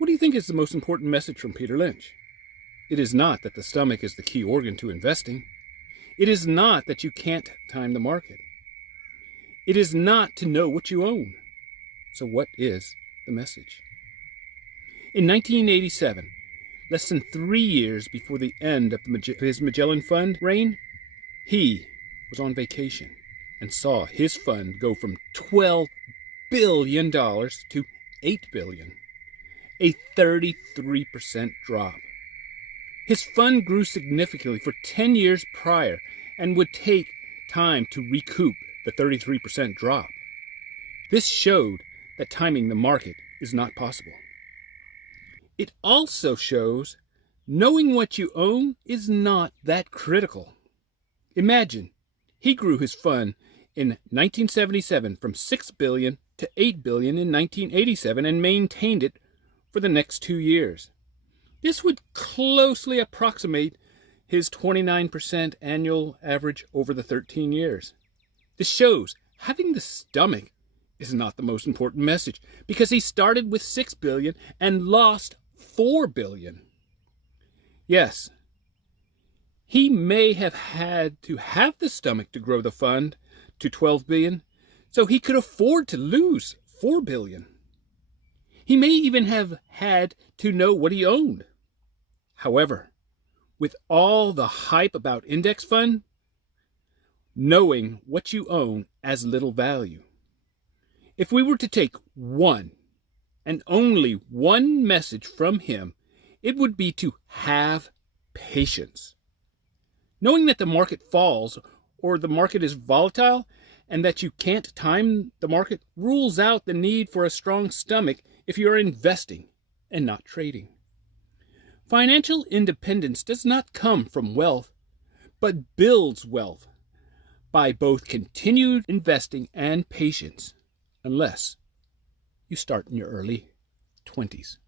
What do you think is the most important message from Peter Lynch? It is not that the stomach is the key organ to investing. It is not that you can't time the market. It is not to know what you own. So what is the message? In 1987, less than 3 years before the end of his Magellan Fund reign, he was on vacation and saw his fund go from $12 billion to $8 billion, a 33% drop. His fund grew significantly for 10 years prior and would take time to recoup the 33% drop. This showed that timing the market is not possible. It also shows knowing what you own is not that critical. Imagine he grew his fund in 1977 from $6 billion to $8 billion in 1987 and maintained it for the next 2 years. This would closely approximate his 29% annual average over the 13 years. This shows having the stomach is not the most important message because he started with $6 billion and lost $4 billion. Yes, he may have had to have the stomach to grow the fund to $12 billion so he could afford to lose $4 billion. He may even have had to know what he owned. However, with all the hype about index fund, knowing what you own has little value. If we were to take one and only one message from him, it would be to have patience. Knowing that the market falls or the market is volatile and that you can't time the market rules out the need for a strong stomach if you are investing and not trading. Financial independence does not come from wealth, but builds wealth by both continued investing and patience, unless you start in your early 20s.